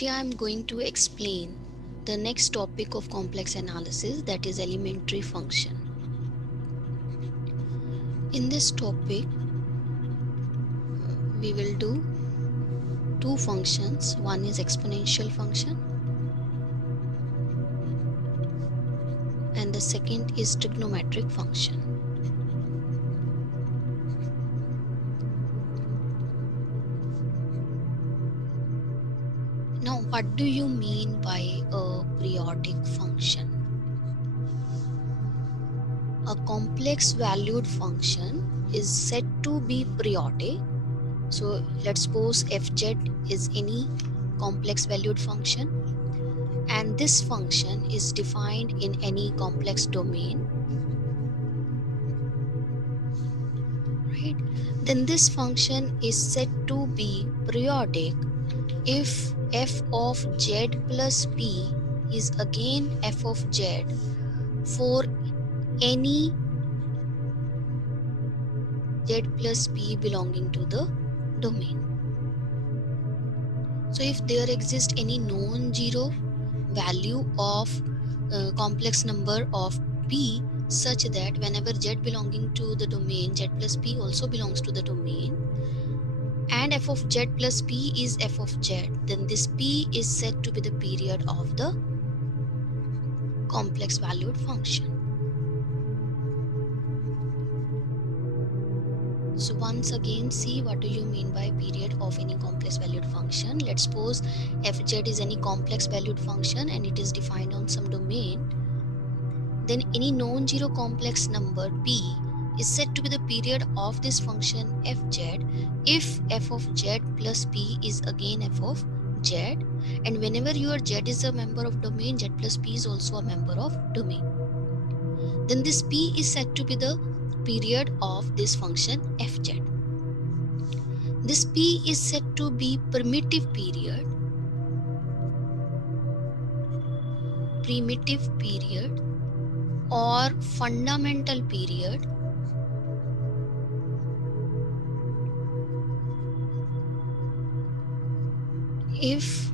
Today I am going to explain the next topic of complex analysis, that is elementary function. In this topic we will do two functions. One is exponential function and the second is trigonometric function. Now, what do you mean by a periodic function? A complex valued function is said to be periodic. So let's suppose fz is any complex valued function, and this function is defined in any complex domain, right? Then this function is said to be periodic if f of z plus p is again f of z for any z plus p belonging to the domain. So if there exists any non-zero value of complex number of p such that whenever z belonging to the domain, z plus p also belongs to the domain, and f of z plus p is f of z, then this p is said to be the period of the complex valued function. So once again, see what do you mean by period of any complex valued function. Let's suppose fz is any complex valued function and it is defined on some domain. Then any non-zero complex number p is said to be the period of this function fz if f of z plus p is again f of z, and whenever your z is a member of domain, z plus p is also a member of domain. Then this p is said to be the period of this function fz. This p is said to be primitive period or fundamental period if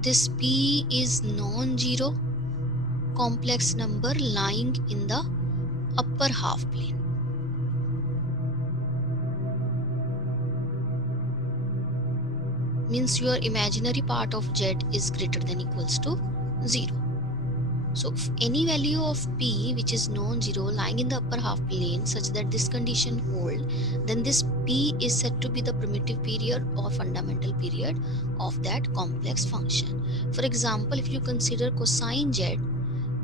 this p is non-zero complex number lying in the upper half plane. Means your imaginary part of z is greater than equals to 0. So if any value of p which is non-zero lying in the upper half plane such that this condition hold, then this p is said to be the primitive period or fundamental period of that complex function. For example, if you consider cosine z,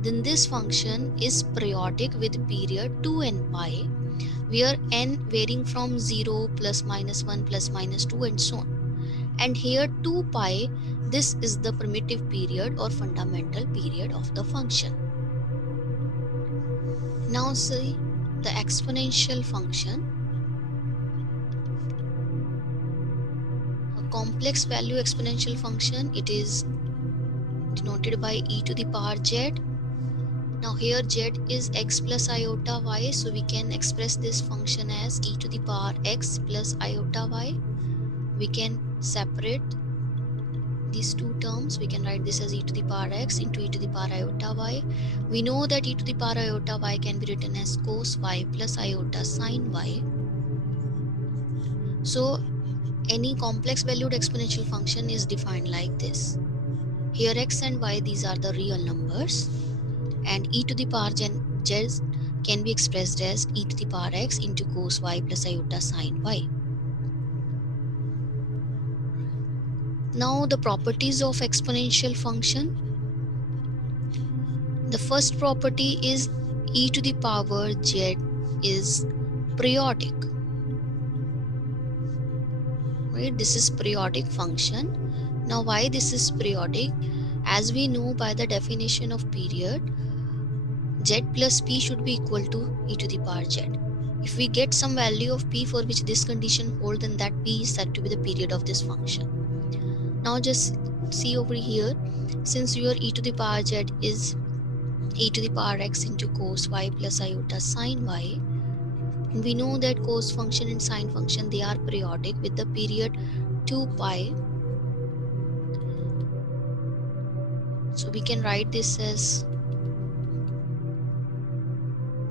then this function is periodic with period 2n pi, where n varying from 0 plus minus 1 plus minus 2 and so on. And here 2 pi, this is the primitive period or fundamental period of the function. Now see the exponential function. A complex value exponential function, it is denoted by e to the power z. Now here z is x plus iota y, so we can express this function as e to the power x plus iota y. We can separate these two terms. We can write this as e to the power x into e to the power iota y. We know that e to the power iota y can be written as cos y plus iota sine y. So any complex valued exponential function is defined like this. Here x and y, these are the real numbers, and e to the power z can be expressed as e to the power x into cos y plus iota sine y. Now the properties of exponential function. The first property is e to the power z is periodic. Right? This is periodic function. Now why this is periodic? As we know by the definition of period, z plus p should be equal to e to the power z. If we get some value of p for which this condition holds, then that p is said to be the period of this function. Now just see over here, since your e to the power z is e to the power x into cos y plus iota sine y, we know that cos function and sine function, they are periodic with the period 2 pi So we can write this as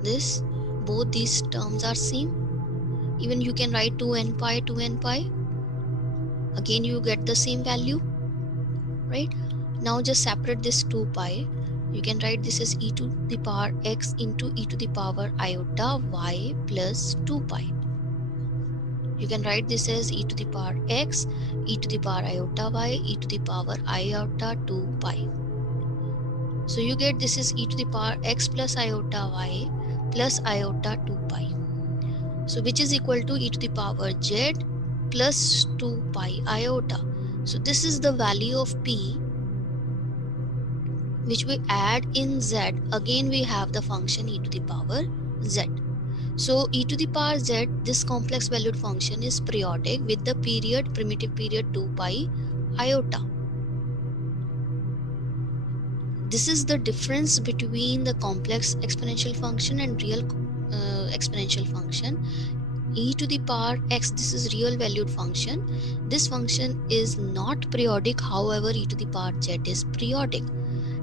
this. Both these terms are same. Even you can write 2n pi. Again you get the same value, right? Now just separate this 2 pi. You can write this as e to the power x into e to the power iota y plus 2 pi. You can write this as e to the power x, e to the power iota y, e to the power iota 2 pi. So you get this is e to the power x plus iota y plus iota 2 pi. So which is equal to e to the power z plus 2 pi iota. So this is the value of p which we add in z. Again we have the function e to the power z. So e to the power z, this complex valued function is periodic with the period, primitive period 2 pi iota. This is the difference between the complex exponential function and real exponential function. E to the power x, this is real valued function. This function is not periodic, however e to the power z is periodic,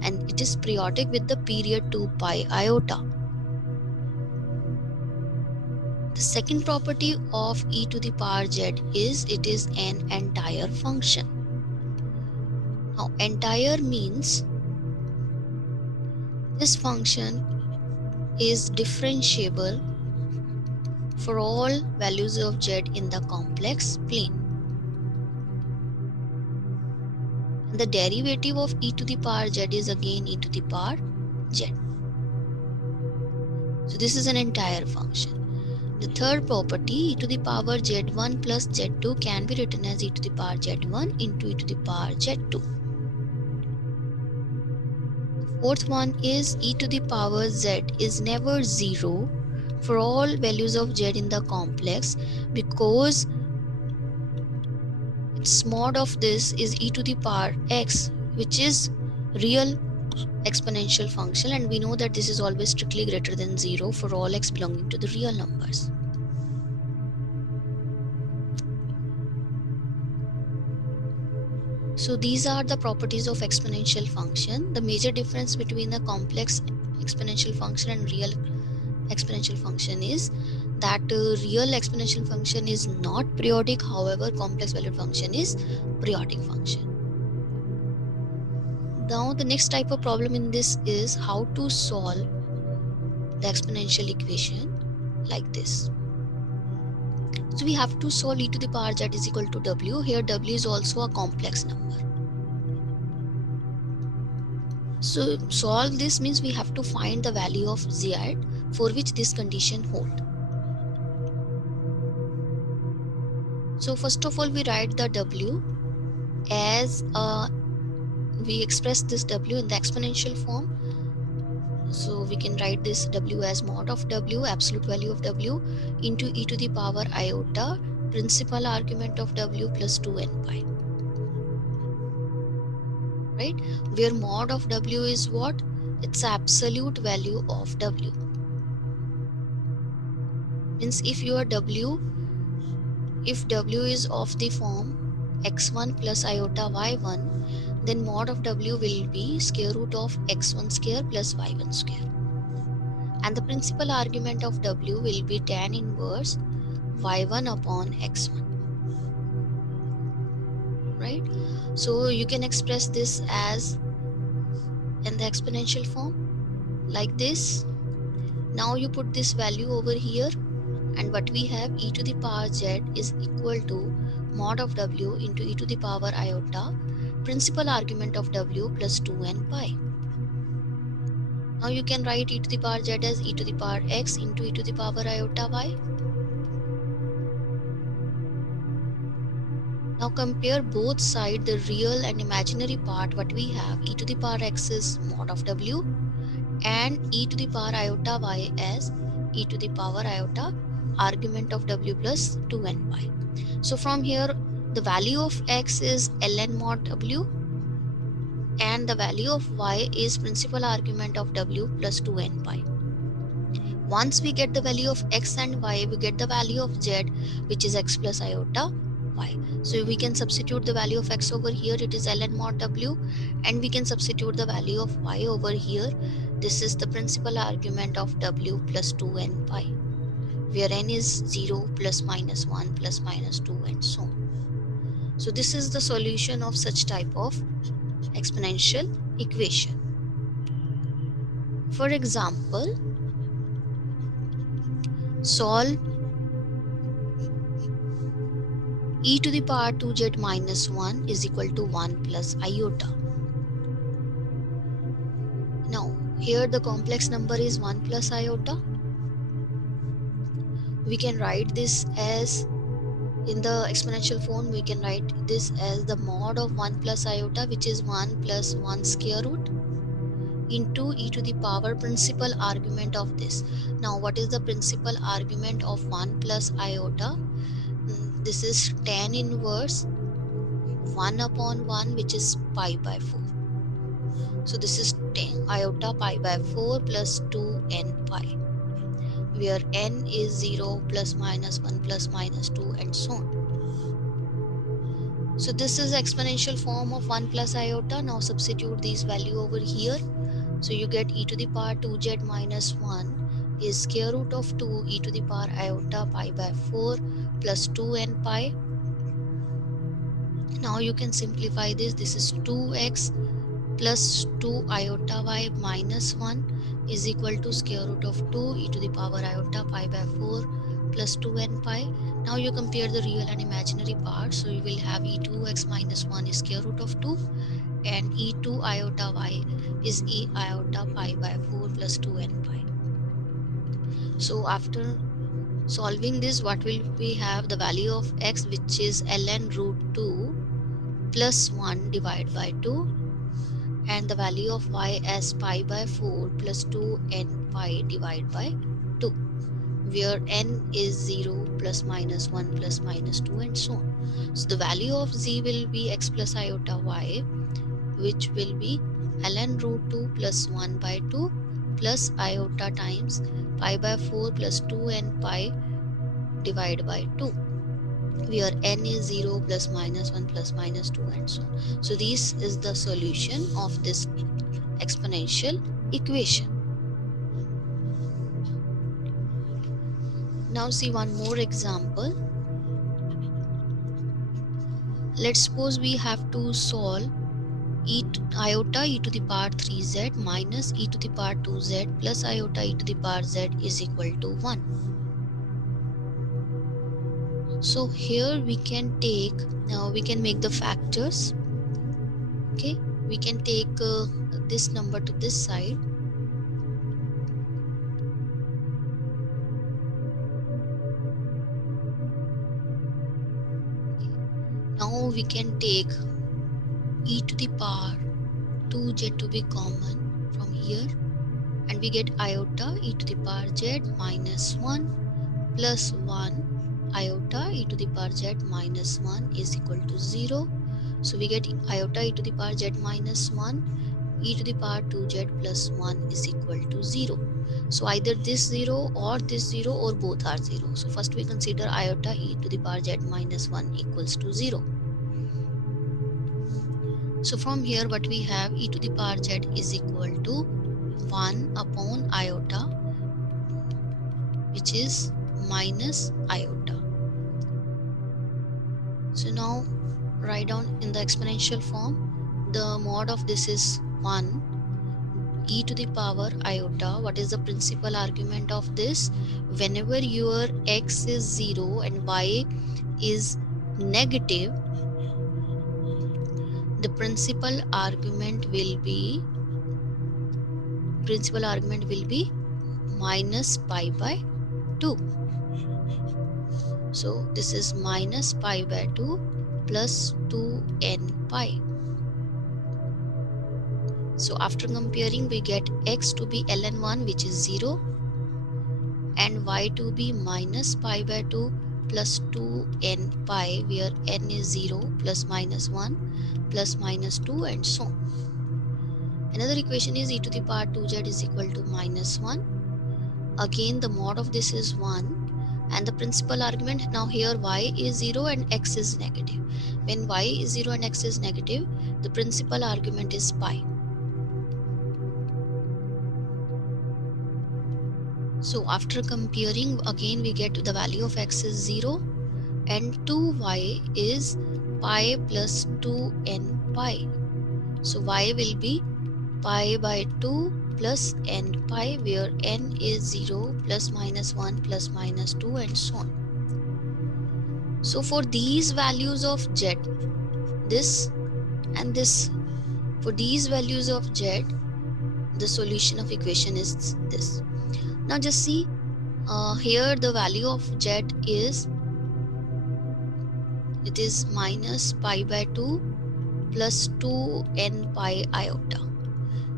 and it is periodic with the period 2 pi iota. The second property of e to the power z is it is an entire function. Now entire means this function is differentiable for all values of z in the complex plane. And the derivative of e to the power z is again e to the power z. So this is an entire function. The third property, e to the power z1 plus z2 can be written as e to the power z1 into e to the power z2. Fourth one is e to the power z is never 0 for all values of z in the complex, because its mod of this is e to the power x, which is real exponential function, and we know that this is always strictly greater than 0 for all x belonging to the real numbers. So these are the properties of exponential function. The major difference between the complex exponential function and real exponential function is that real exponential function is not periodic, however complex valued function is periodic function. Now the next type of problem in this is how to solve the exponential equation like this. So we have to solve e to the power z is equal to w. Here w is also a complex number. So solve this means we have to find the value of z for which this condition hold. So first of all we write the w as we express this w in the exponential form. So we can write this w as mod of w, absolute value of w, into e to the power iota, principal argument of w plus 2n pi. Right? Where mod of w is what? It's absolute value of w. Means if w is of the form x1 plus iota y1, then mod of w will be square root of x1 square plus y1 square. And the principal argument of w will be tan inverse y1 upon x1. Right? So you can express this as in the exponential form like this. Now you put this value over here, and what we have, e to the power z is equal to mod of w into e to the power iota, principal argument of w plus 2n pi. Now you can write e to the power z as e to the power x into e to the power iota y. Now compare both sides, the real and imaginary part. What we have, e to the power x is mod of w and e to the power iota y as e to the power iota argument of w plus 2n pi. So from here the value of x is ln mod w and the value of y is principal argument of w plus 2n pi. Once we get the value of x and y, we get the value of z, which is x plus iota y. So we can substitute the value of x over here, it is ln mod w, and we can substitute the value of y over here. This is the principal argument of w plus 2n pi, where n is 0 plus minus 1 plus minus 2 and so on. So this is the solution of such type of exponential equation. For example, solve e to the power 2z minus 1 is equal to 1 plus iota. Now here the complex number is 1 plus iota. We can write this as, in the exponential form, we can write this as the mod of 1 plus iota, which is 1 plus 1 square root into e to the power principal argument of this. Now what is the principal argument of 1 plus iota? This is tan inverse 1 upon 1, which is pi by 4. So this is tan iota pi by 4 plus 2n pi, where n is 0 plus minus 1 plus minus 2 and so on. So this is exponential form of 1 plus iota. Now substitute these value over here. So you get e to the power 2z minus 1 is square root of 2 e to the power iota pi by 4 plus 2n pi. Now you can simplify this. This is 2x plus 2 iota y minus 1 is equal to square root of 2 e to the power iota pi by 4 plus 2n pi. Now you compare the real and imaginary parts. So you will have e2x minus 1 is square root of 2 and e2 iota y is e iota pi by 4 plus 2n pi. So after solving this, what will we have? The value of x, which is ln root 2 plus 1 divided by 2, and the value of y as pi by 4 plus 2n pi divided by 2, where n is 0 plus minus 1 plus minus 2 and so on. So the value of z will be x plus iota y, which will be ln root 2 plus 1 by 2 plus iota times pi by 4 plus 2n pi divided by 2, where n is 0 plus minus 1 plus minus 2 and so on. So this is the solution of this exponential equation. Now see one more example. Let's suppose we have to solve iota e to the power 3z minus e to the power 2z plus iota e to the power z is equal to 1. So here we can take, now we can make the factors. Okay, we can take this number to this side. Now we can take e to the power 2z to be common from here, and we get iota e to the power z minus 1 plus 1 iota e to the power z minus 1 is equal to 0. So we get iota e to the power z minus 1 e to the power 2z plus 1 is equal to 0. So either this 0 or this 0 or both are 0. So first we consider iota e to the power z minus 1 equals to 0. So from here what we have, e to the power z is equal to 1 upon iota, which is minus iota. So now write down in the exponential form. The mod of this is 1 e to the power iota. What is the principal argument of this? Whenever your x is 0 and y is negative, the principal argument will be minus pi by 2. So this is minus pi by 2 plus 2n pi. So after comparing, we get x to be ln 1, which is 0, and y to be minus pi by 2 plus 2n pi, where n is 0 plus minus 1 plus minus 2 and so on. Another equation is e to the power 2z is equal to minus 1. Again the mod of this is 1. and the principal argument, now here y is 0 and x is negative. When y is 0 and x is negative, the principal argument is pi. So after comparing, again we get the value of x is 0 and 2y is pi plus 2n pi. So y will be pi by 2 plus n pi, where n is 0 plus minus 1 plus minus 2 and so on. So for these values of z, this and this, for these values of z, the solution of equation is this. Now just see, here the value of z is, it is minus pi by 2 plus 2n pi iota,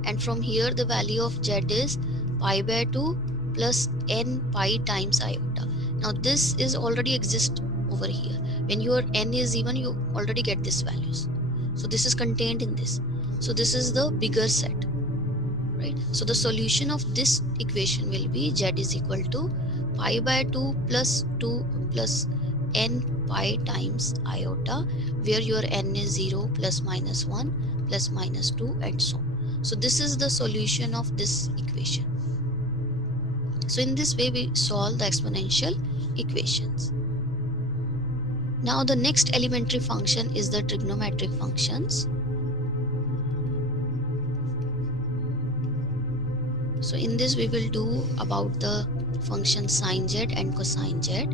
and from here the value of z is pi by 2 plus n pi times iota. Now this is already exist over here. When your n is even, you already get these values. So this is contained in this. So this is the bigger set, right? So the solution of this equation will be z is equal to pi by 2 plus 2 plus n pi times iota, where your n is 0 plus minus 1 plus minus 2 and so on. So this is the solution of this equation. So in this way we solve the exponential equations. Now the next elementary function is the trigonometric functions. So in this we will do about the function sine z and cosine z.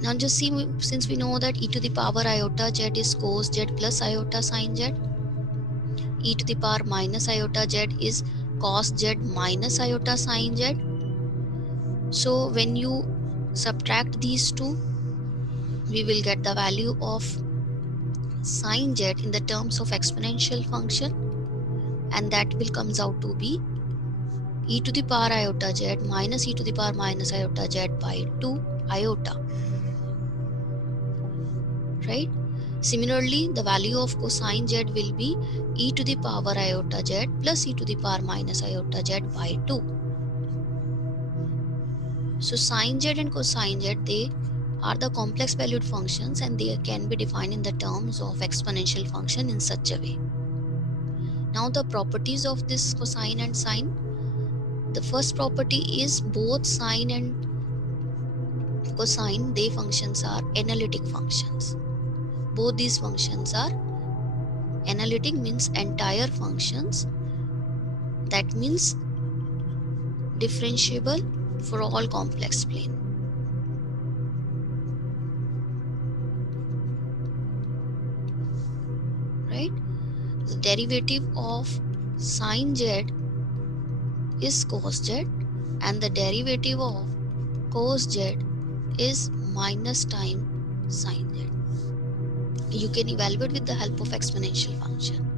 Now just see, since we know that e to the power iota z is cos z plus iota sine z, e to the power minus iota z is cos z minus iota sine z. So when you subtract these two, we will get the value of sine z in the terms of exponential function, and that will comes out to be e to the power iota z minus e to the power minus iota z by 2 iota, right? Similarly, the value of cosine z will be e to the power iota z plus e to the power minus iota z by 2. So sine z and cosine z, they are the complex valued functions, and they can be defined in the terms of exponential function in such a way. Now the properties of this cosine and sine. The first property is both sine and cosine, they functions are analytic functions. Both these functions are analytic, means entire functions. That means differentiable for all complex plane. Right? The derivative of sine z is cos z, and the derivative of cos z is minus time sine z. You can evaluate with the help of exponential function.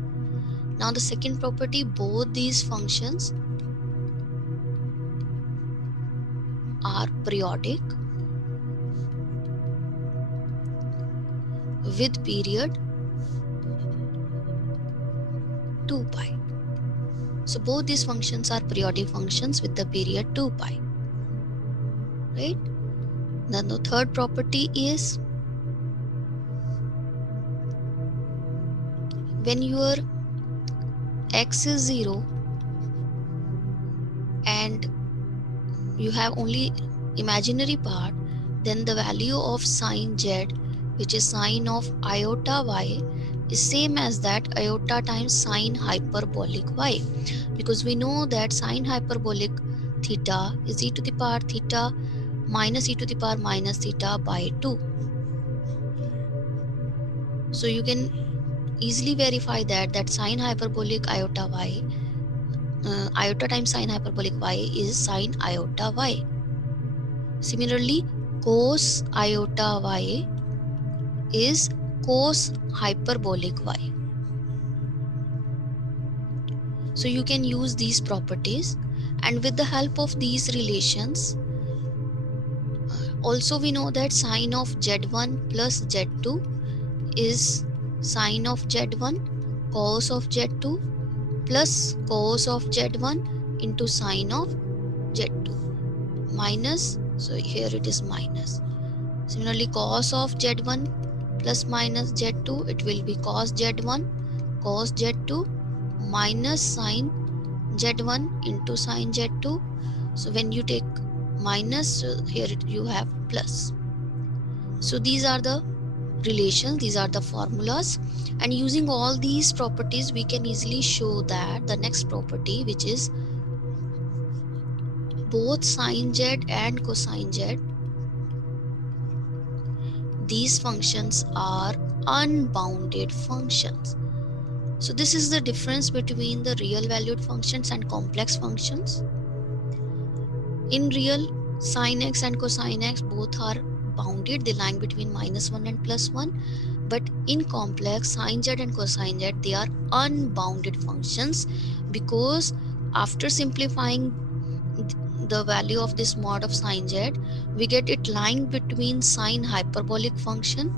Now the second property, both these functions are periodic with period 2 pi. So both these functions are periodic functions with the period 2 pi. Right? Then the third property is, when your x is 0 and you have only imaginary part, then the value of sine z, which is sine of iota y, is same as that iota times sine hyperbolic y, because we know that sine hyperbolic theta is e to the power theta minus e to the power minus theta by 2. So you can easily verify that sine hyperbolic iota y, iota times sine hyperbolic y is sine iota y. Similarly, cos iota y is cos hyperbolic y. So you can use these properties, and with the help of these relations, also we know that sine of z1 plus z2 is sine of z1 cos of z2 plus cos of z1 into sine of z2 minus So here it is minus. Similarly, cos of Z1 plus minus Z2, it will be cos Z1 cos Z2 minus sine Z1 into sine Z2. So when you take minus, here you have plus. So these are the relations, these are the formulas, and using all these properties we can easily show that the next property, which is both sine Z and cosine Z, these functions are unbounded functions. So this is the difference between the real valued functions and complex functions. In real, sin x and cosine x both are bounded, they lie between -1 and +1. But in complex, sin z and cosine z, they are unbounded functions, because after simplifying the value of this mod of sin z, we get it lying between sine hyperbolic function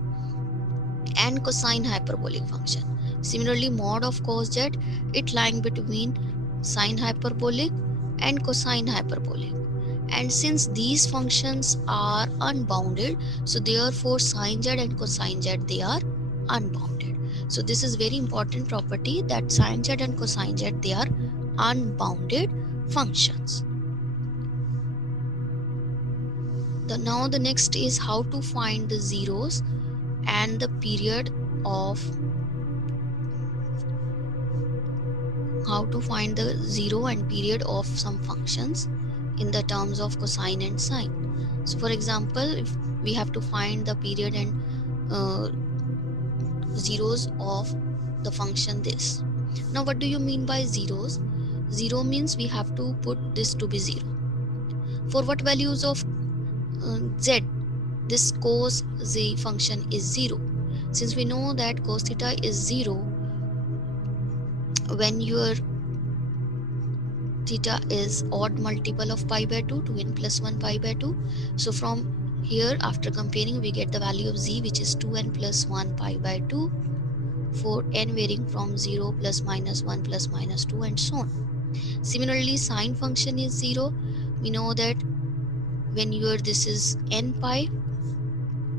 and cosine hyperbolic function. Similarly, mod of cos z, it lying between sine hyperbolic and cosine hyperbolic. And since these functions are unbounded, so therefore sin z and cosine z, they are unbounded. So this is very important property, that sin z and cosine z, they are unbounded functions. Now the next is how to find the zeros and the period of zero and period of some functions in the terms of cosine and sine. So for example, if we have to find the period and zeros of the function this. Now what do you mean by zeros? Zero means we have to put this to be zero. For what values of z, this cos z function is zero. Since we know that cos theta is zero when your theta is odd multiple of pi by 2, 2n plus 1 pi by 2. So from here, after comparing, we get the value of z, which is 2n plus 1 pi by 2, for n varying from 0 plus minus 1 plus minus 2 and so on. Similarly, sine function is 0. We know that when this is n pi,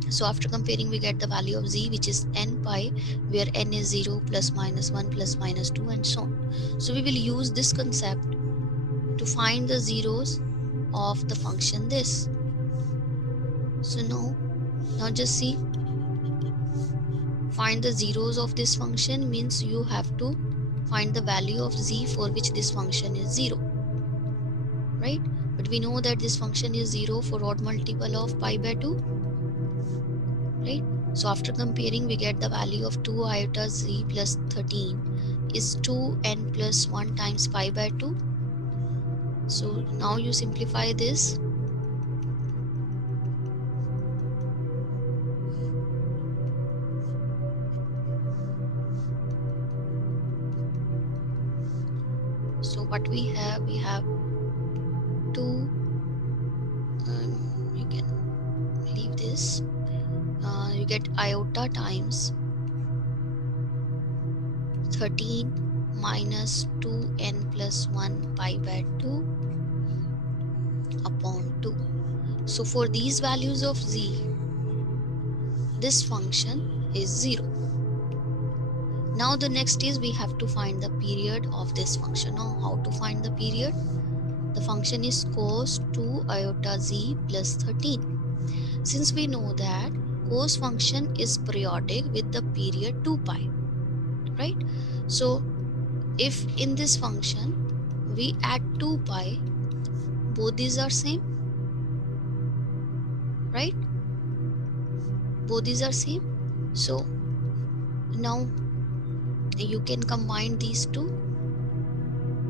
so after comparing we get the value of z, which is n pi, where n is 0 plus minus 1 plus minus 2 and so on. So we will use this concept to find the zeros of the function this. So now just see, find the zeros of this function means you have to find the value of z for which this function is 0, right? But we know that this function is 0 for odd multiple of pi by 2, right? So after comparing we get the value of 2 iota z plus 13 is 2n plus 1 times pi by 2. So now you simplify this. So what we have 2, you can leave this, you get iota times 13 minus 2n plus 1 pi by 2 upon 2. So for these values of z, this function is 0. Now the next is we have to find the period of this function. Now how to find the period? The function is cos 2 iota z plus 13. Since we know that cos function is periodic with the period 2 pi, right? So if in this function we add 2 pi, both these are same, right? Both these are same. So now you can combine these two.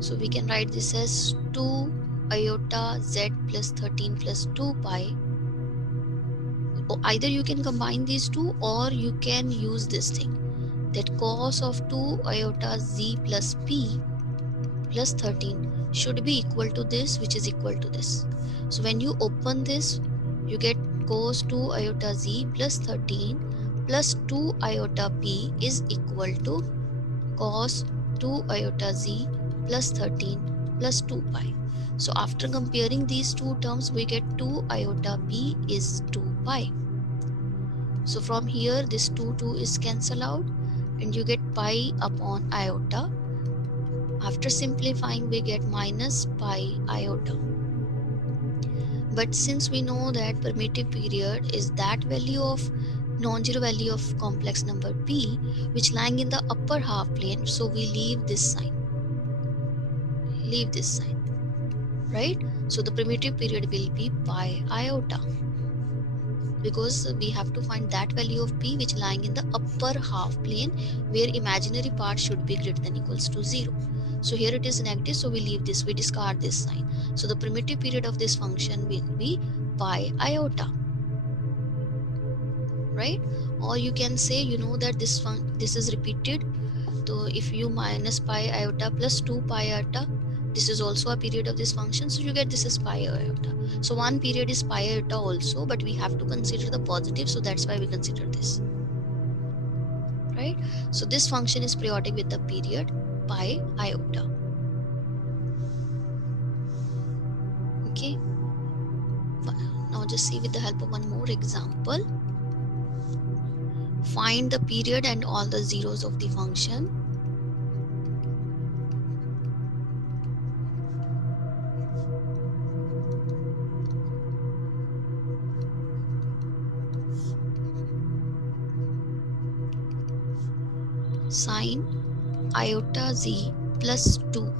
So we can write this as 2 iota z plus 13 plus 2 pi. Either you can combine these two or you can use this thing, that cos of 2 iota z plus p plus 13 should be equal to this, which is equal to this. So when you open this, you get cos 2 iota z plus 13 plus 2 iota p is equal to cos 2 iota z plus 13 plus 2 pi. So after comparing these two terms, we get 2 iota p is 2 pi. So from here this 2 is cancelled out and you get pi upon iota. After simplifying we get minus pi iota. But since we know that permittive period is that value of non-zero value of complex number p which lying in the upper half plane, so we leave this sign, right? So the primitive period will be pi iota, because we have to find that value of p which lying in the upper half plane where imaginary part should be greater than equals to 0. So here it is negative, so we leave this, we discard this sign. So the primitive period of this function will be pi iota, right? Or you can say, you know that this is repeated, so if you minus pi iota plus 2 pi iota, this is also a period of this function, so you get this is pi iota. So one period is pi iota also, but we have to consider the positive, so that's why we consider this, right? So this function is periodic with the period pi iota. Okay, now just see with the help of one more example. Find the period and all the zeros of the function. Sine iota z plus 2.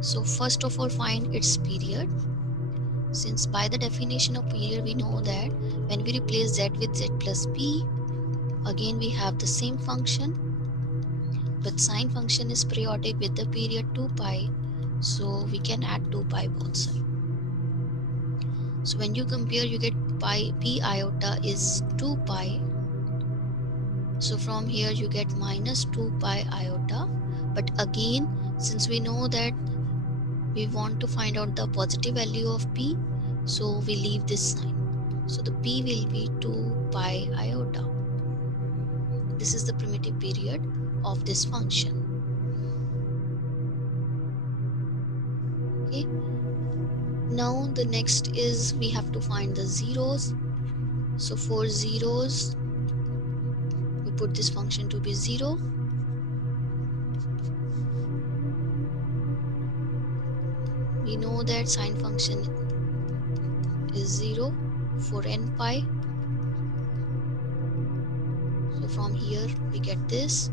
So first of all find its period. Since by the definition of period we know that when we replace z with z plus p, again we have the same function, but sine function is periodic with the period 2 pi, so we can add 2 pi both sides. So when you compare you get pi p iota is 2 pi. So from here you get minus 2 pi iota, but again since we know that we want to find out the positive value of p, so we leave this sign. So the p will be 2 pi iota. This is the primitive period of this function. Okay. Now the next is we have to find the zeros. So for zeros, we put this function to be 0. We know that sine function is 0 for n pi. So from here we get this.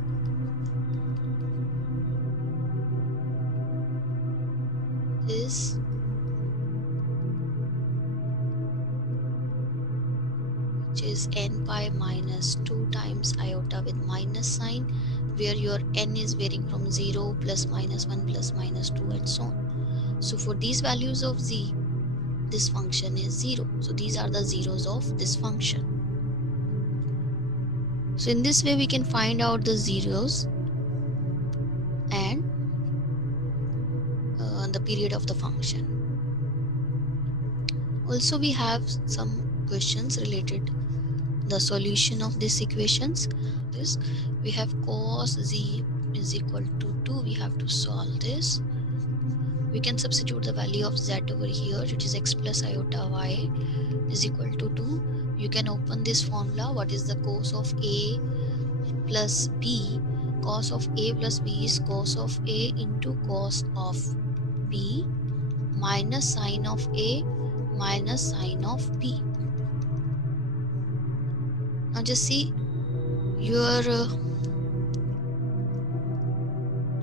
This which is n pi minus 2 times iota with minus sign, where your n is varying from 0 plus minus 1 plus minus 2 and so on. So for these values of z, this function is 0. So these are the zeros of this function. So in this way we can find out the zeros and the period of the function. Also we have some questions related the solution of these equations. This we have cos z is equal to 2. We have to solve this. We can substitute the value of z over here, which is x plus iota y is equal to 2. You can open this formula. What is the cos of a plus b? Cos of a plus b is cos of a into cos of b minus sine of a minus sine of b. Now just see your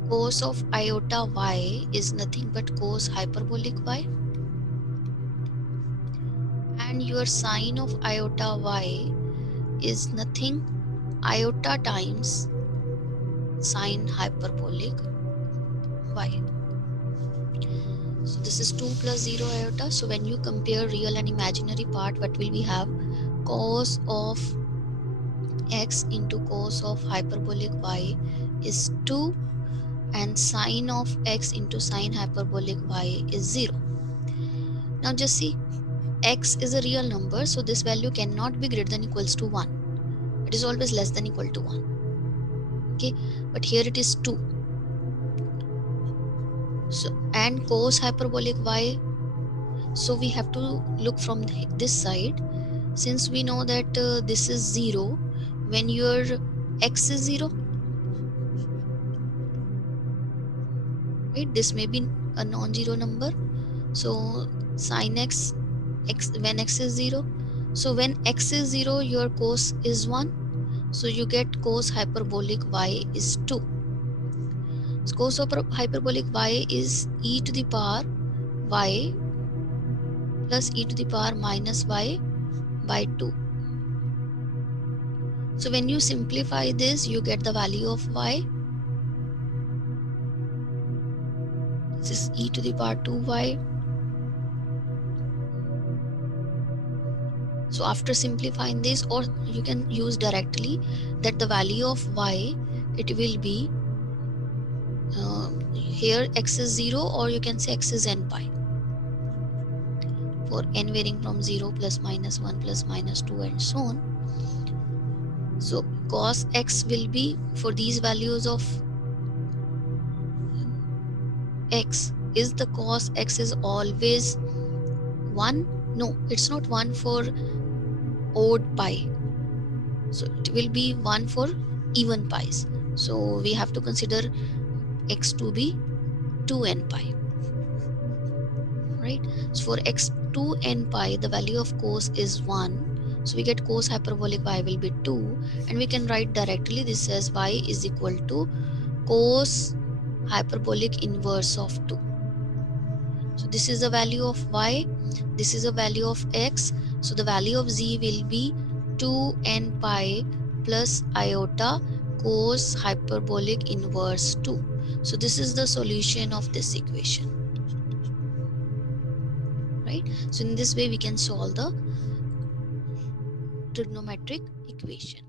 cos of iota y is nothing but cos hyperbolic y, and your sine of iota y is nothing iota times sine hyperbolic y. So this is 2 plus 0 iota. So when you compare real and imaginary part, what will we have? Cos of x into cos of hyperbolic y is 2 and sine of x into sine hyperbolic y is 0. Now just see, x is a real number, so this value cannot be greater than equals to 1. It is always less than equal to 1. Okay, but here it is 2. So and cos hyperbolic y, so we have to look from this side. Since we know that this is 0 when your x is 0, right? This may be a non-zero number. So sin x, when x is 0, so when x is 0 your cos is 1, so you get cos hyperbolic y is 2. So cos hyperbolic y is e to the power y plus e to the power minus y by 2. So when you simplify this, you get the value of y. This is e to the power 2y. So after simplifying this, or you can use directly that the value of y, it will be here x is 0, or you can say x is n pi, for n varying from 0 plus minus 1 plus minus 2 and so on. So cos x will be, for these values of x, is the cos x is always 1? No, it's not 1 for odd pi. So it will be 1 for even pi's. So we have to consider x to be 2n pi, right? So for x 2n pi, the value of cos is 1. So we get cos hyperbolic y will be 2, and we can write directly this as y is equal to cos hyperbolic inverse of 2. So this is the value of y, this is the value of x. So the value of z will be 2n pi plus iota cos hyperbolic inverse 2. So this is the solution of this equation, right? So in this way we can solve the trigonometric equation.